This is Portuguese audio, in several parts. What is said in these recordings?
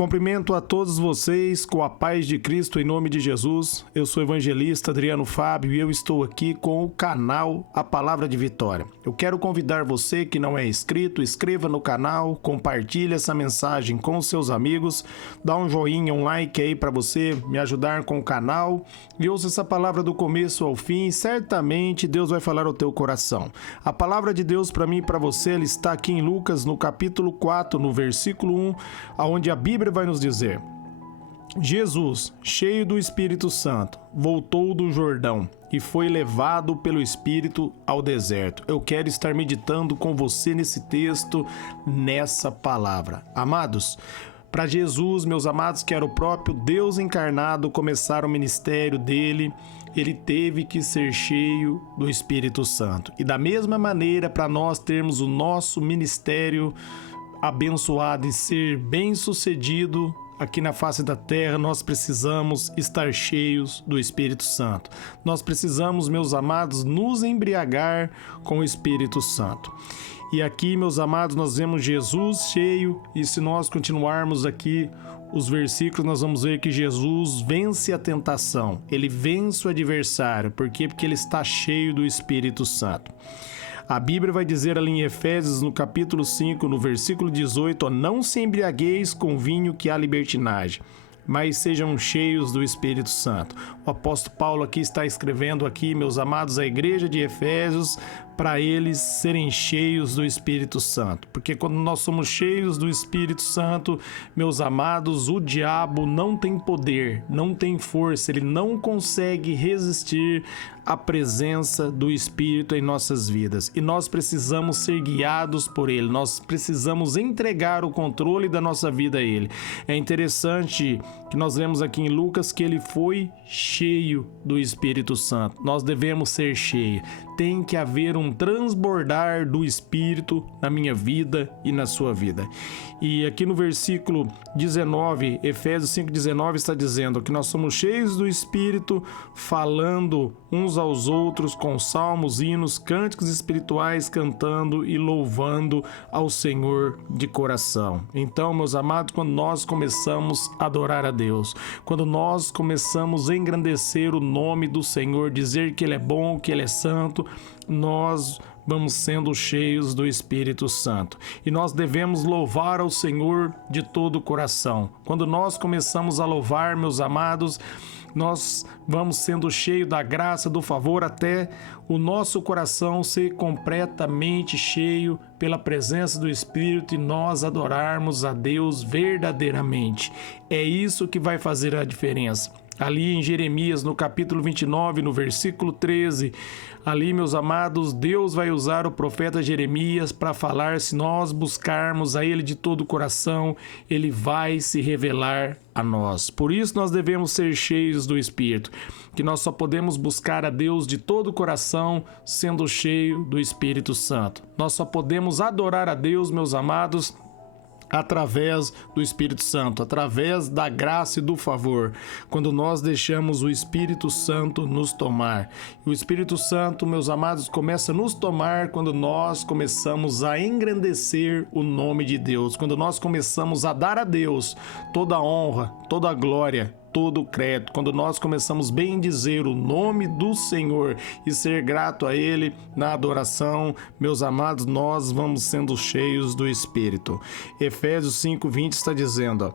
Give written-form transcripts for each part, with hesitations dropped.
Cumprimento a todos vocês com a paz de Cristo em nome de Jesus. Eu sou o evangelista Adriano Fábio e eu estou aqui com o canal A Palavra de Vitória. Eu quero convidar você que não é inscrito, inscreva no canal, compartilhe essa mensagem com os seus amigos, dá um joinha, um like aí para você me ajudar com o canal e ouça essa palavra do começo ao fim e certamente Deus vai falar ao teu coração. A palavra de Deus para mim e para você, ela está aqui em Lucas no capítulo 4, no versículo 1, onde a Bíblia vai nos dizer: Jesus, cheio do Espírito Santo, voltou do Jordão e foi levado pelo Espírito ao deserto. Eu quero estar meditando com você nesse texto, nessa palavra. Amados, para Jesus, meus amados, que era o próprio Deus encarnado, começar o ministério dele, ele teve que ser cheio do Espírito Santo. E da mesma maneira, para nós termos o nosso ministério abençoado e ser bem-sucedido aqui na face da terra, nós precisamos estar cheios do Espírito Santo. Nós precisamos, meus amados, nos embriagar com o Espírito Santo. E aqui, meus amados, nós vemos Jesus cheio, e se nós continuarmos aqui os versículos, nós vamos ver que Jesus vence a tentação, ele vence o adversário. Por quê? Porque ele está cheio do Espírito Santo. A Bíblia vai dizer ali em Efésios, no capítulo 5, no versículo 18, não se embriagueis com vinho que há libertinagem, mas sejam cheios do Espírito Santo. O apóstolo Paulo aqui está escrevendo aqui, meus amados, a igreja de Efésios, para eles serem cheios do Espírito Santo. Porque quando nós somos cheios do Espírito Santo, meus amados, o diabo não tem poder, não tem força, ele não consegue resistir à presença do Espírito em nossas vidas. E nós precisamos ser guiados por ele, nós precisamos entregar o controle da nossa vida a ele. É interessante que nós lemos aqui em Lucas que ele foi cheio do Espírito Santo. Nós devemos ser cheios. Tem que haver um transbordar do Espírito na minha vida e na sua vida. E aqui no versículo 19, Efésios 5,19 está dizendo que nós somos cheios do Espírito, falando uns aos outros com salmos, hinos, cânticos espirituais, cantando e louvando ao Senhor de coração. Então, meus amados, quando nós começamos a adorar a Deus, quando nós começamos a engrandecer o nome do Senhor, dizer que Ele é bom, que Ele é santo, nós vamos sendo cheios do Espírito Santo. E nós devemos louvar ao Senhor de todo o coração. Quando nós começamos a louvar, meus amados, nós vamos sendo cheios da graça, do favor, até o nosso coração ser completamente cheio pela presença do Espírito e nós adorarmos a Deus verdadeiramente. É isso que vai fazer a diferença. Ali em Jeremias, no capítulo 29, no versículo 13, ali, meus amados, Deus vai usar o profeta Jeremias para falar: se nós buscarmos a Ele de todo o coração, Ele vai se revelar a nós. Por isso nós devemos ser cheios do Espírito, que nós só podemos buscar a Deus de todo o coração sendo cheio do Espírito Santo. Nós só podemos adorar a Deus, meus amados, através do Espírito Santo, através da graça e do favor, quando nós deixamos o Espírito Santo nos tomar. E o Espírito Santo, meus amados, começa a nos tomar quando nós começamos a engrandecer o nome de Deus, quando nós começamos a dar a Deus toda a honra, toda a glória, todo o crédito, quando nós começamos a bendizer o nome do Senhor e ser grato a Ele na adoração, meus amados, nós vamos sendo cheios do Espírito. Efésios 5:20 está dizendo,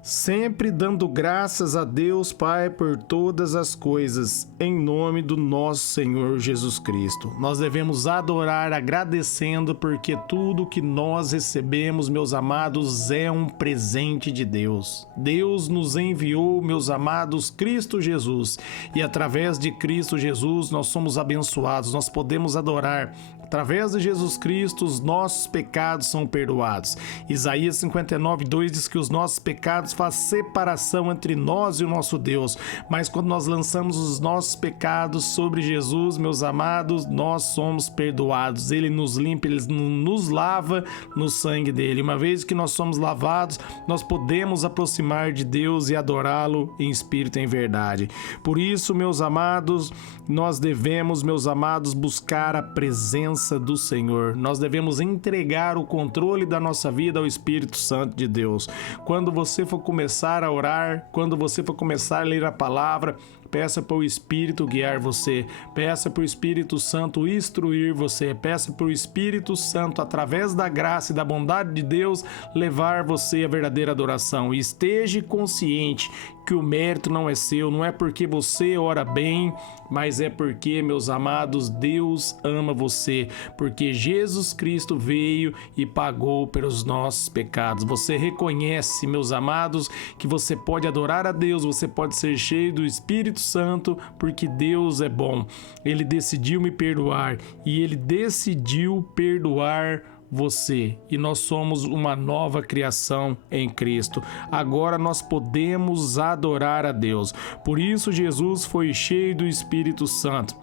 sempre dando graças a Deus Pai por todas as coisas, em nome do nosso Senhor Jesus Cristo. Nós devemos adorar agradecendo, porque tudo que nós recebemos, meus amados, é um presente de Deus. Deus nos enviou, meus amados, Cristo Jesus, e através de Cristo Jesus nós somos abençoados, nós podemos adorar. Através de Jesus Cristo, os nossos pecados são perdoados. Isaías 59:2 diz que os nossos pecados fazem separação entre nós e o nosso Deus. Mas quando nós lançamos os nossos pecados sobre Jesus, meus amados, nós somos perdoados. Ele nos limpa, Ele nos lava no sangue dele. Uma vez que nós somos lavados, nós podemos aproximar de Deus e adorá-lo em espírito e em verdade. Por isso, meus amados, nós devemos, meus amados, buscar a presença presença do Senhor. Nós devemos entregar o controle da nossa vida ao Espírito Santo de Deus. Quando você for começar a orar, quando você for começar a ler a palavra, peça para o Espírito guiar você, peça para o Espírito Santo instruir você, peça para o Espírito Santo, através da graça e da bondade de Deus, levar você à verdadeira adoração. E esteja consciente que o mérito não é seu, não é porque você ora bem, mas é porque, meus amados, Deus ama você, porque Jesus Cristo veio e pagou pelos nossos pecados. Você reconhece, meus amados, que você pode adorar a Deus, você pode ser cheio do Espírito Santo, porque Deus é bom. Ele decidiu me perdoar e Ele decidiu perdoar você, e nós somos uma nova criação em Cristo. Agora nós podemos adorar a Deus. Por isso Jesus foi cheio do Espírito Santo.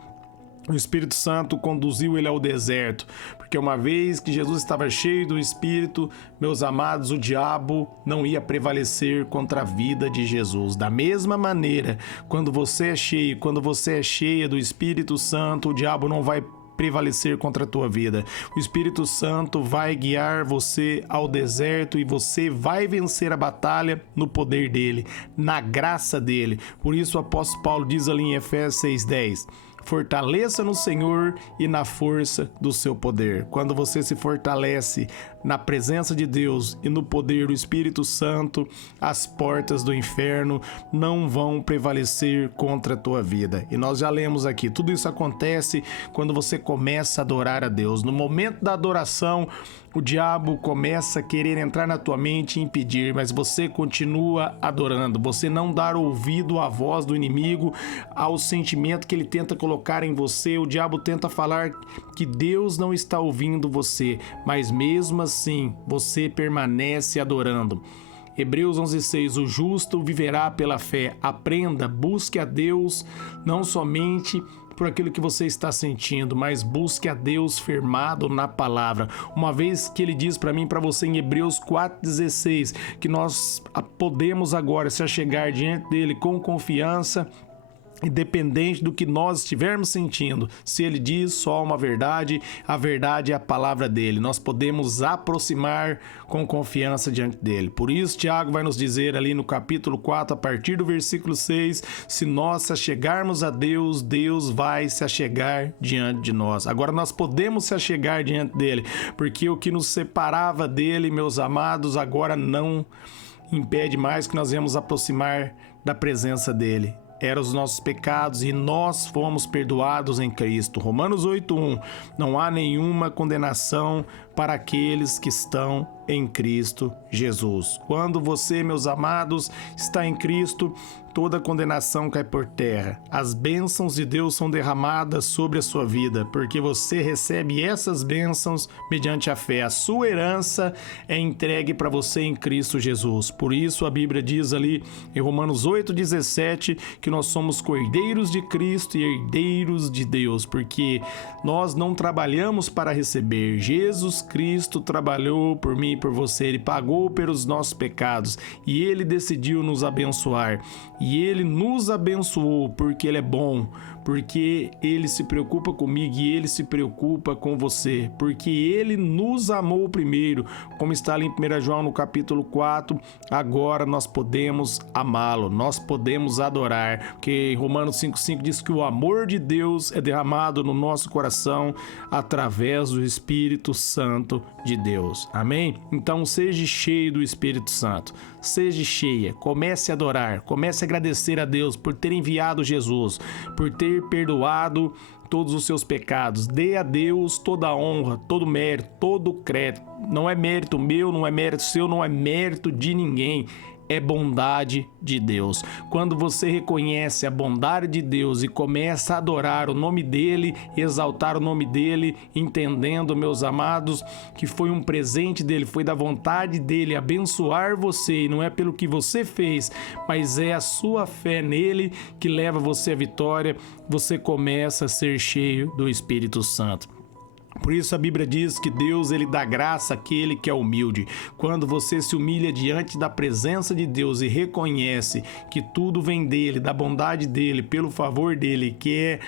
O Espírito Santo conduziu ele ao deserto, porque uma vez que Jesus estava cheio do Espírito, meus amados, o diabo não ia prevalecer contra a vida de Jesus. Da mesma maneira, quando você é cheio, quando você é cheia do Espírito Santo, o diabo não vai prevalecer contra a tua vida. O Espírito Santo vai guiar você ao deserto e você vai vencer a batalha no poder dele, na graça dele. Por isso o apóstolo Paulo diz ali em Efésios 6:10: fortaleça no Senhor e na força do seu poder. Quando você se fortalece na presença de Deus e no poder do Espírito Santo, as portas do inferno não vão prevalecer contra a tua vida. E nós já lemos aqui, tudo isso acontece quando você começa a adorar a Deus. No momento da adoração, o diabo começa a querer entrar na tua mente e impedir, mas você continua adorando. Você não dá ouvido à voz do inimigo, ao sentimento que ele tenta colocar em você. O diabo tenta falar que Deus não está ouvindo você, mas mesmo assim você permanece adorando. Hebreus 11:6: o justo viverá pela fé. Aprenda, busque a Deus, não somente por aquilo que você está sentindo, mas busque a Deus firmado na palavra. Uma vez que ele diz para mim e para você em Hebreus 4:16 que nós podemos agora se achegar diante dele com confiança, independente do que nós estivermos sentindo. Se ele diz só uma verdade, a verdade é a palavra dele. Nós podemos aproximar com confiança diante dele. Por isso, Tiago vai nos dizer ali no capítulo 4, a partir do versículo 6, se nós se achegarmos a Deus, Deus vai se achegar diante de nós. Agora nós podemos se achegar diante dele, porque o que nos separava dele, meus amados, agora não impede mais que nós venhamos aproximar da presença dele. Eram os nossos pecados e nós fomos perdoados em Cristo. Romanos 8:1: não há nenhuma condenação para aqueles que estão em Cristo Jesus. Quando você, meus amados, está em Cristo, toda condenação cai por terra. As bênçãos de Deus são derramadas sobre a sua vida, porque você recebe essas bênçãos mediante a fé. A sua herança é entregue para você em Cristo Jesus. Por isso a Bíblia diz ali em Romanos 8:17 que nós somos cordeiros de Cristo e herdeiros de Deus, porque nós não trabalhamos para receber. Jesus Cristo trabalhou por mim e por você. Ele pagou pelos nossos pecados e Ele decidiu nos abençoar. E Ele nos abençoou porque Ele é bom, porque Ele se preocupa comigo e Ele se preocupa com você, porque Ele nos amou primeiro, como está ali em 1 João no capítulo 4, agora nós podemos amá-lo, nós podemos adorar, porque Romanos 5:5 diz que o amor de Deus é derramado no nosso coração através do Espírito Santo de Deus. Amém? Então seja cheio do Espírito Santo, seja cheia, comece a adorar, comece a agradecer a Deus por ter enviado Jesus, por ter perdoado todos os seus pecados. Dê a Deus toda a honra, todo mérito, todo crédito. Não é mérito meu, não é mérito seu, não é mérito de ninguém. É bondade de Deus. Quando você reconhece a bondade de Deus e começa a adorar o nome dele, exaltar o nome dele, entendendo, meus amados, que foi um presente dele, foi da vontade dele abençoar você, e não é pelo que você fez, mas é a sua fé nele que leva você à vitória, você começa a ser cheio do Espírito Santo. Por isso a Bíblia diz que Deus, ele dá graça àquele que é humilde. Quando você se humilha diante da presença de Deus e reconhece que tudo vem dele, da bondade dele, pelo favor dele, que é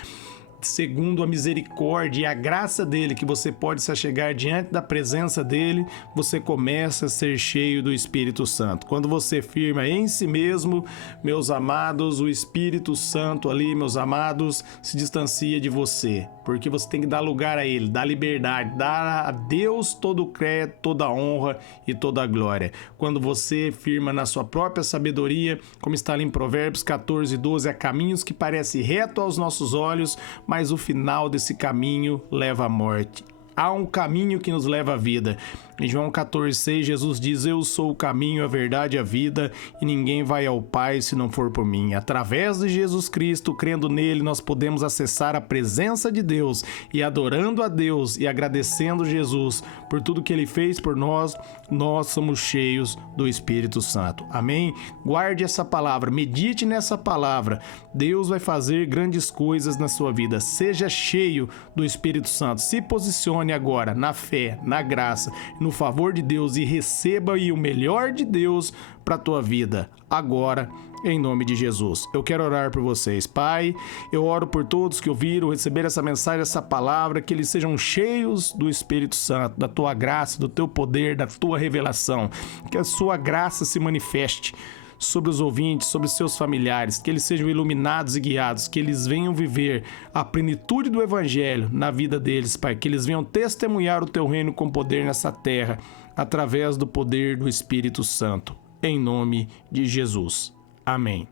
segundo a misericórdia e a graça dele, que você pode se achegar diante da presença dele, você começa a ser cheio do Espírito Santo. Quando você firma em si mesmo, meus amados, o Espírito Santo ali, meus amados, se distancia de você, porque você tem que dar lugar a ele, dar liberdade, dar a Deus todo o crédito, toda a honra e toda a glória. Quando você firma na sua própria sabedoria, como está ali em Provérbios 14:12, há caminhos que parecem retos aos nossos olhos, mas o final desse caminho leva à morte. Há um caminho que nos leva à vida. Em João 14:6, Jesus diz: eu sou o caminho, a verdade e a vida, e ninguém vai ao Pai se não for por mim. Através de Jesus Cristo, crendo nele, nós podemos acessar a presença de Deus, e adorando a Deus e agradecendo Jesus por tudo que ele fez por nós, nós somos cheios do Espírito Santo. Amém? Guarde essa palavra, medite nessa palavra. Deus vai fazer grandes coisas na sua vida. Seja cheio do Espírito Santo. Se posicione agora na fé, na graça, no favor de Deus, e receba aí o melhor de Deus para a tua vida, agora, em nome de Jesus. Eu quero orar por vocês. Pai, eu oro por todos que ouviram, receberam essa mensagem, essa palavra, que eles sejam cheios do Espírito Santo, da tua graça, do teu poder, da tua revelação, que a sua graça se manifeste sobre os ouvintes, sobre seus familiares, que eles sejam iluminados e guiados, que eles venham viver a plenitude do Evangelho na vida deles, Pai, que eles venham testemunhar o teu reino com poder nessa terra, através do poder do Espírito Santo, em nome de Jesus. Amém.